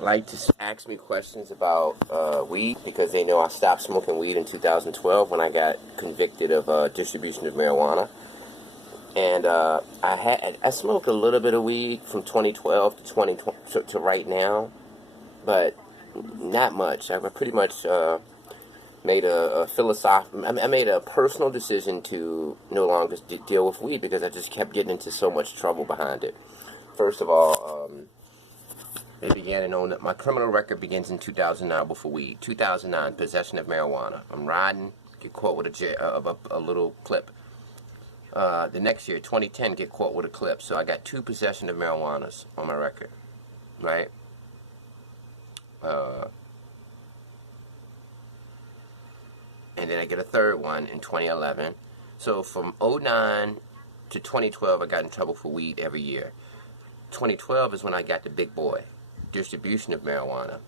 like to ask me questions about weed because they know I stopped smoking weed in 2012 when I got convicted of distribution of marijuana. And I smoked a little bit of weed from 2012 to 2020 to right now, but not much. I pretty much made a philosophical. I made a personal decision to no longer deal with weed because I just kept getting into so much trouble behind it. First of all, they began to know that my criminal record begins in 2009 for weed. 2009, possession of marijuana. I'm riding, get caught with a little clip. The next year, 2010, get caught with a clip. So I got 2 possession of marijuanas on my record, right? And then I get a third one in 2011. So from 2009 to 2012, I got in trouble for weed every year. 2012 is when I got the big boy, distribution of marijuana.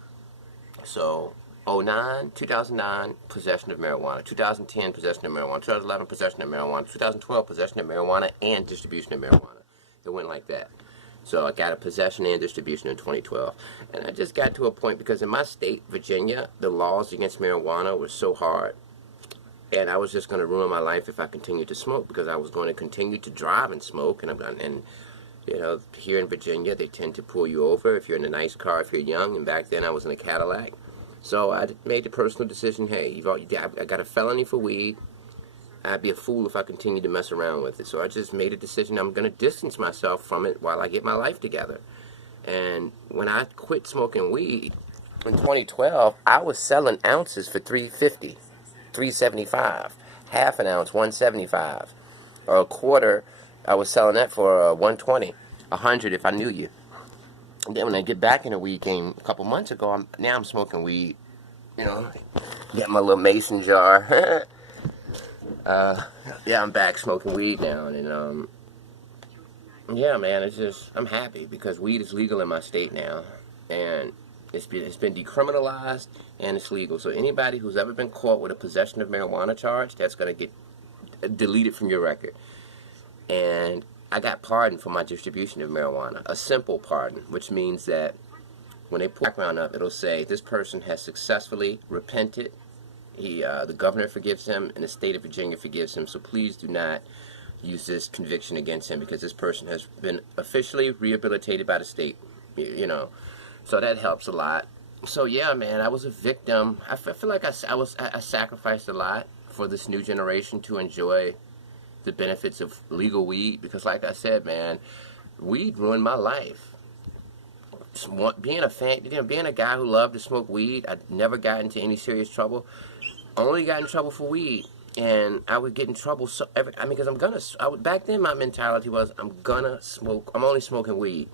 So 2009, possession of marijuana. 2010, possession of marijuana. 2011, possession of marijuana. 2012, possession of marijuana and distribution of marijuana. It went like that. So I got a possession and distribution in 2012. And I just got to a point because in my state, Virginia, the laws against marijuana were so hard. And I was just going to ruin my life if I continued to smoke because I was going to continue to drive and smoke. And you know, here in Virginia, they tend to pull you over if you're in a nice car, if you're young. And back then, I was in a Cadillac. So I made the personal decision, hey, I got a felony for weed. I'd be a fool if I continued to mess around with it. So I just made a decision I'm going to distance myself from it while I get my life together. And when I quit smoking weed in 2012, I was selling ounces for $3.50, $3.75, half an ounce, $1.75, or a quarter. I was selling that for $1.20, $100 if I knew you. And then when I get back in the weed game a couple months ago, now I'm smoking weed. You know, get my little mason jar. Yeah, I'm back smoking weed now, and yeah, man, I'm happy because weed is legal in my state now, and it's been decriminalized and it's legal. So anybody who's ever been caught with a possession of marijuana charge, that's gonna get deleted from your record. And I got pardoned for my distribution of marijuana, a simple pardon, which means that when they pull the background up, it'll say this person has successfully repented. The governor forgives him, and the state of Virginia forgives him. So please do not use this conviction against him because this person has been officially rehabilitated by the state. You know, so that helps a lot. So yeah, man, I was a victim. I feel like I sacrificed a lot for this new generation to enjoy the benefits of legal weed because, like I said, man, weed ruined my life. Being a guy who loved to smoke weed, I never got into any serious trouble. Only got in trouble for weed, and I would get in trouble because back then my mentality was I'm gonna smoke. I'm only smoking weed.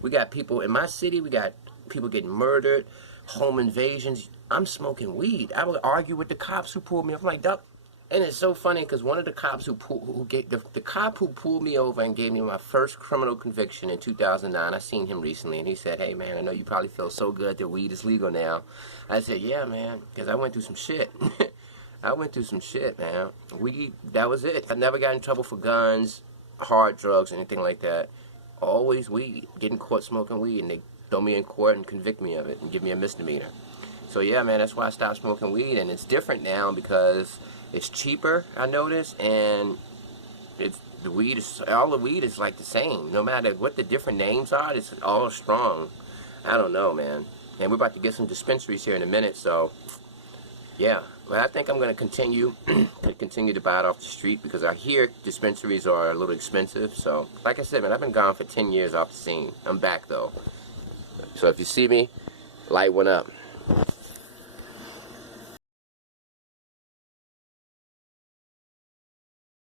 We got people in my city. We got people getting murdered, home invasions. I'm smoking weed. I would argue with the cops who pulled me off. I'm like, duck. And it's so funny because one of the cops the cop who pulled me over and gave me my first criminal conviction in 2009, I seen him recently, and he said, hey, man, I know you probably feel so good that weed is legal now. I said, yeah, man, because I went through some shit. I went through some shit, man. Weed, that was it. I never got in trouble for guns, hard drugs, anything like that. Always weed. Getting caught smoking weed, and they throw me in court and convict me of it and give me a misdemeanor. So, yeah, man, that's why I stopped smoking weed, and it's different now because it's cheaper, I noticed, and all the weed is like the same. No matter what the different names are, it's all strong. I don't know, man. And we're about to get some dispensaries here in a minute, so yeah. But I think I'm going to continue to buy it off the street because I hear dispensaries are a little expensive. So, like I said, man, I've been gone for 10 years off the scene. I'm back, though. So if you see me, light one up.